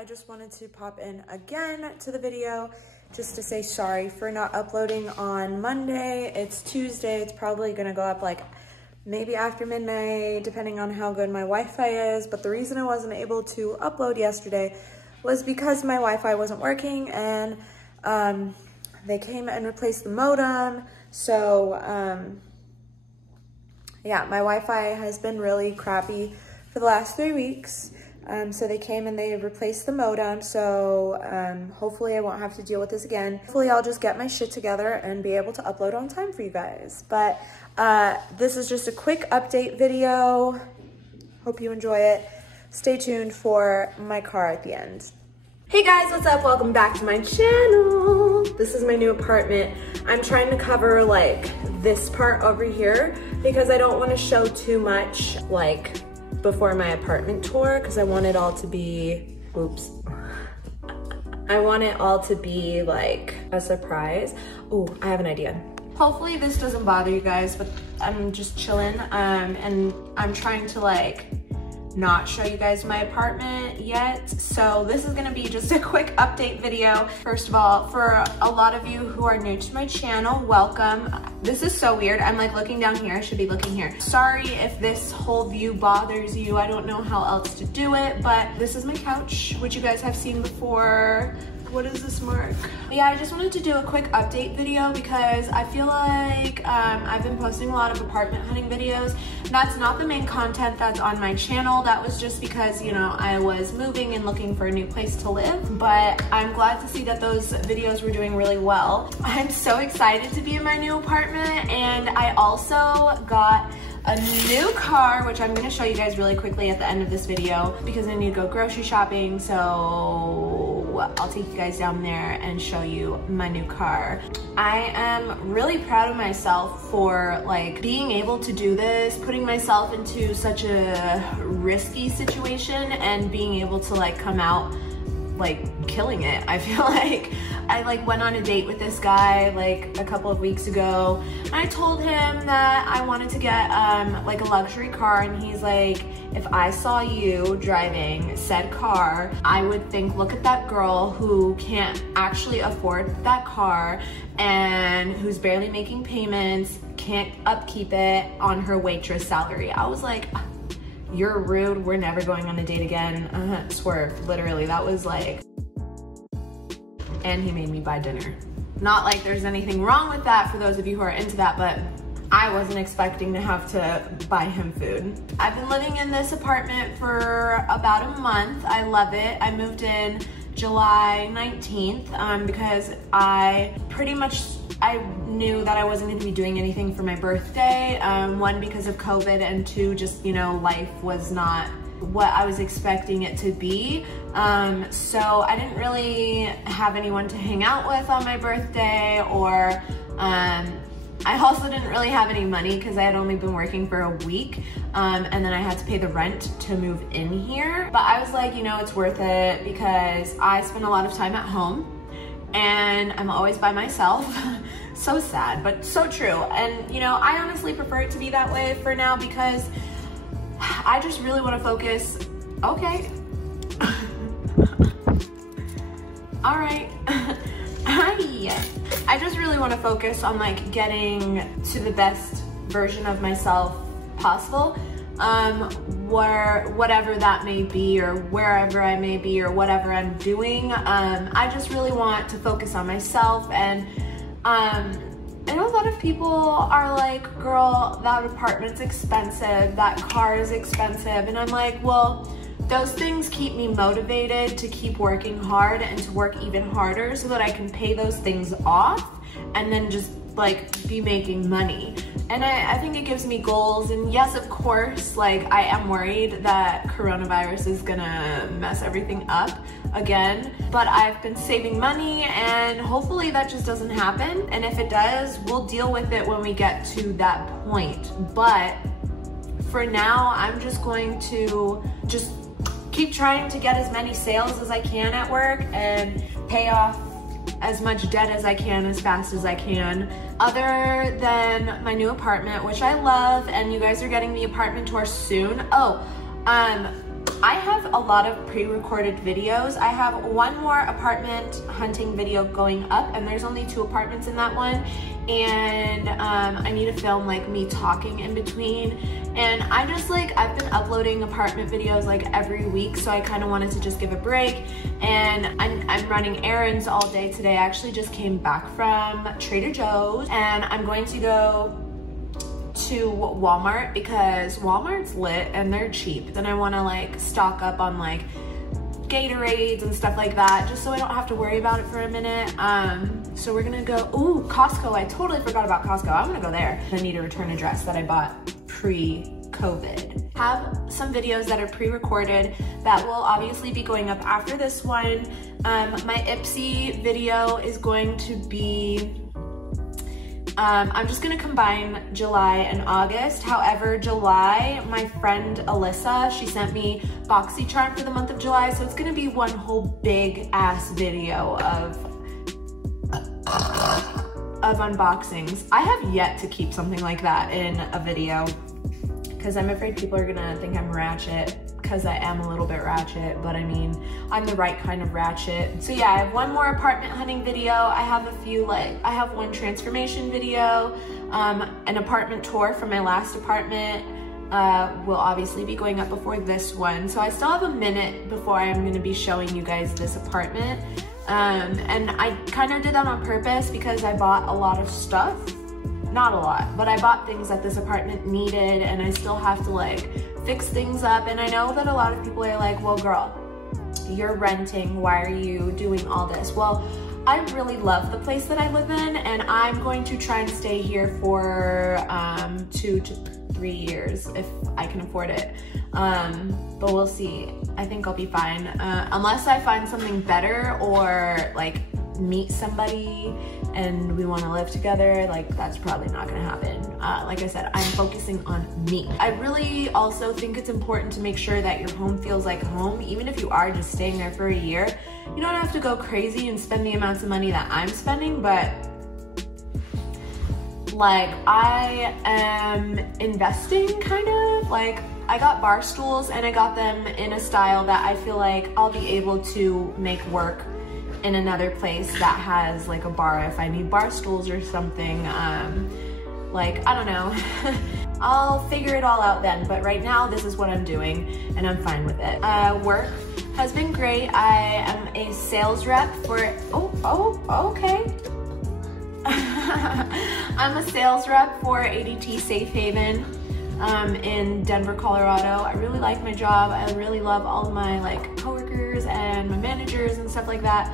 I just wanted to pop in again to the video just to say sorry for not uploading on Monday. It's Tuesday. It's probably gonna go up like maybe after midnight, depending on how good my Wi-Fi is. But the reason I wasn't able to upload yesterday was because my Wi-Fi wasn't working, and they came and replaced the modem. So yeah, my Wi-Fi has been really crappy for the last 3 weeks. So they came and they replaced the modem. So hopefully I won't have to deal with this again. Hopefully I'll just get my shit together and be able to upload on time for you guys. But this is just a quick update video. Hope you enjoy it. Stay tuned for my car at the end. Hey guys, what's up? Welcome back to my channel. This is my new apartment. I'm trying to cover like this part over here because I don't want to show too much like before my apartment tour, because I want it all to be, oops. I want it all to be like a surprise. Oh, I have an idea. Hopefully this doesn't bother you guys, but I'm just chilling and I'm trying to like not show you guys my apartment yet. So this is gonna be just a quick update video. First of all, for a lot of you who are new to my channel, welcome. This is so weird. I'm like looking down here. I should be looking here. Sorry if this whole view bothers you. I don't know how else to do it, but this is my couch, which you guys have seen before. What is this mark? Yeah, I just wanted to do a quick update video because I feel like I've been posting a lot of apartment hunting videos. That's not the main content that's on my channel. That was just because, you know, I was moving and looking for a new place to live, but I'm glad to see that those videos were doing really well. I'm so excited to be in my new apartment, and I also got a new car, which I'm gonna show you guys really quickly at the end of this video because I need to go grocery shopping. So I'll take you guys down there and show you my new car. I am really proud of myself for like being able to do this, putting myself into such a risky situation and being able to like come out like killing it. I feel like I like went on a date with this guy like a couple of weeks ago. I told him that I wanted to get like a luxury car, and he's like, if I saw you driving said car, I would think, look at that girl who can't actually afford that car and who's barely making payments, can't upkeep it on her waitress salary. I was like, you're rude, we're never going on a date again. Swerve, literally, that was like, and he made me buy dinner. Not like there's anything wrong with that for those of you who are into that, but I wasn't expecting to have to buy him food. I've been living in this apartment for about a month. I love it. I moved in July 19th because I knew that I wasn't gonna be doing anything for my birthday. One, because of COVID, and two, just, you know, life was not what I was expecting it to be. So I didn't really have anyone to hang out with on my birthday, or I also didn't really have any money because I had only been working for a week, and then I had to pay the rent to move in here. But I was like, you know, it's worth it because I spend a lot of time at home and I'm always by myself. So sad, but so true. And you know, I honestly prefer it to be that way for now because I just really want to focus. Okay. All right. I just really want to focus on like getting to the best version of myself possible, whatever that may be, or wherever I may be, or whatever I'm doing. I just really want to focus on myself. And I know a lot of people are like, girl, that apartment's expensive, that car is expensive, and I'm like, well, those things keep me motivated to keep working hard and to work even harder so that I can pay those things off and then just like be making money. And I think it gives me goals. And yes, of course, like I am worried that coronavirus is gonna mess everything up again, but I've been saving money and hopefully that just doesn't happen. And if it does, we'll deal with it when we get to that point. But for now, I'm just going to just keep trying to get as many sales as I can at work and pay off as much debt as I can as fast as I can. Other than my new apartment, which I love, and you guys are getting the apartment tour soon. Oh, I have a lot of pre-recorded videos. I have one more apartment hunting video going up, and there's only 2 apartments in that one. And I need to film like me talking in between. And I just like, I've been uploading apartment videos like every week, so I kind of wanted to just give a break. And I'm running errands all day today. I actually just came back from Trader Joe's, and I'm going to go to Walmart because Walmart's lit and they're cheap. Then I want to like stock up on like Gatorades and stuff like that, just so I don't have to worry about it for a minute. So we're gonna go, ooh, Costco. I totally forgot about Costco. I'm gonna go there. I need to return a dress that I bought pre-COVID. Have some videos that are pre-recorded that will obviously be going up after this one. My Ipsy video is going to be, I'm just gonna combine July and August. However, July, my friend Alyssa, she sent me BoxyCharm for the month of July, so it's gonna be one whole big ass video of unboxings. I have yet to keep something like that in a video because I'm afraid people are gonna think I'm ratchet, because I am a little bit ratchet, but I mean, I'm the right kind of ratchet. So yeah, I have one more apartment hunting video. I have a few, like, I have one transformation video, an apartment tour from my last apartment will obviously be going up before this one. So I still have a minute before I'm gonna be showing you guys this apartment. And I kind of did that on purpose because I bought a lot of stuff. Not a lot, but I bought things that this apartment needed, and I still have to like fix things up. And I know that a lot of people are like, well girl, you're renting, why are you doing all this? Well, I really love the place that I live in, and I'm going to try and stay here for 2 to 3 years if I can afford it. But we'll see. I think I'll be fine. Unless I find something better or like meet somebody and we want to live together, like that's probably not gonna happen. Like I said, I'm focusing on me. I really also think it's important to make sure that your home feels like home, even if you are just staying there for a year. You don't have to go crazy and spend the amounts of money that I'm spending, but like I am investing kind of. Like I got bar stools and I got them in a style that I feel like I'll be able to make work in another place that has like a bar if I need bar stools or something. Like, I don't know. I'll figure it all out then, but right now this is what I'm doing and I'm fine with it. Work has been great. I am a sales rep for, okay. I'm a sales rep for ADT Safe Haven in Denver, Colorado. I really like my job. I really love all of my like coworkers and my managers and stuff like that.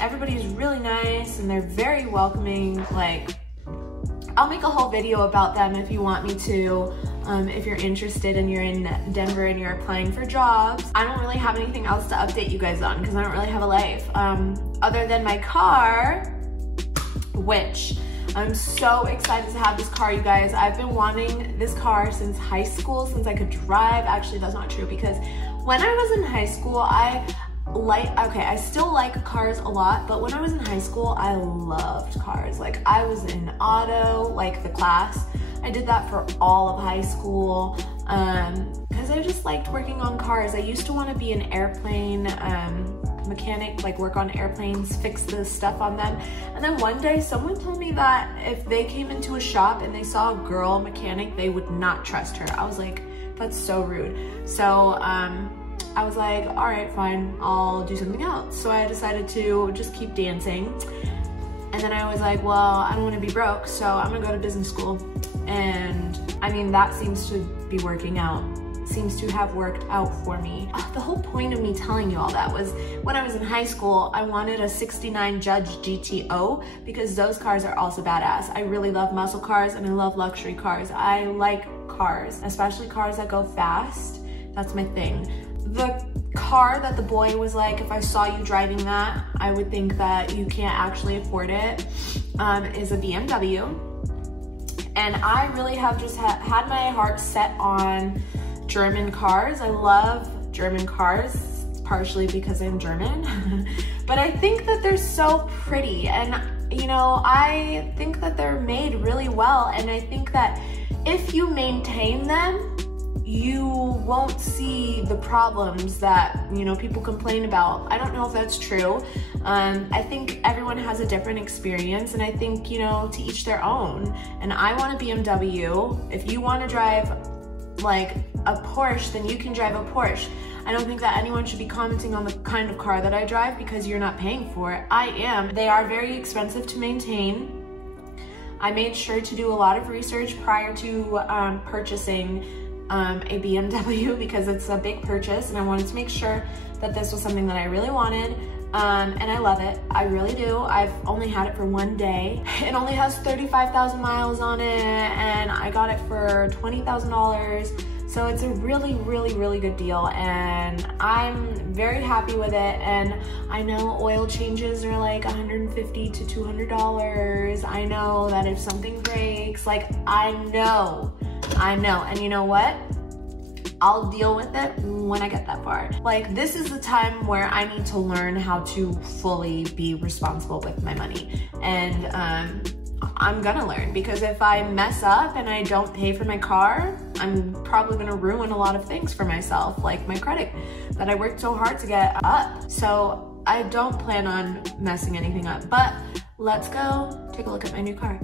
Everybody's really nice and they're very welcoming. Like, I'll make a whole video about them if you want me to, if you're interested and you're in Denver and you're applying for jobs. I don't really have anything else to update you guys on because I don't really have a life other than my car, which I'm so excited to have this car, you guys. I've been wanting this car since high school, since I could drive. Actually, that's not true because when I was in high school, I still like cars a lot, but when I was in high school, I loved cars. Like I was in auto, like the class. I did that for all of high school because I just liked working on cars. I used to want to be an airplane mechanic, like work on airplanes, fix the stuff on them. And then one day someone told me that if they came into a shop and they saw a girl mechanic, they would not trust her. I was like, that's so rude. So I was like, all right, fine, I'll do something else. So I decided to just keep dancing. And then I was like, well, I don't want to be broke, so I'm gonna go to business school. And I mean, that seems to be working out. Seems to have worked out for me. The whole point of me telling you all that was when I was in high school, I wanted a 69 Judge GTO because those cars are also badass. I really love muscle cars and I love luxury cars. I like cars, especially cars that go fast. That's my thing. The car that the boy was like, if I saw you driving that, I would think that you can't actually afford it, is a BMW. And I really have just had my heart set on German cars. I love German cars, partially because I'm German, but I think that they're so pretty. And you know, I think that they're made really well. And I think that if you maintain them, you won't see the problems that, you know, people complain about. I don't know if that's true. I think everyone has a different experience, and I think, you know, to each their own. And I want a BMW. If you want to drive like a Porsche, then you can drive a Porsche. I don't think that anyone should be commenting on the kind of car that I drive because you're not paying for it. I am. They are very expensive to maintain. I made sure to do a lot of research prior to purchasing a BMW because it's a big purchase, and I wanted to make sure that this was something that I really wanted. And I love it. I really do. I've only had it for one day. It only has 35,000 miles on it, and I got it for $20,000. So it's a really, really, really good deal, and I'm very happy with it. And I know oil changes are like $150 to $200. I know that if something breaks, like I know. And you know what? I'll deal with it when I get that far. Like, this is the time where I need to learn how to fully be responsible with my money. And I'm gonna learn, because if I mess up and I don't pay for my car, I'm probably gonna ruin a lot of things for myself, like my credit that I worked so hard to get up. So I don't plan on messing anything up, but let's go take a look at my new car.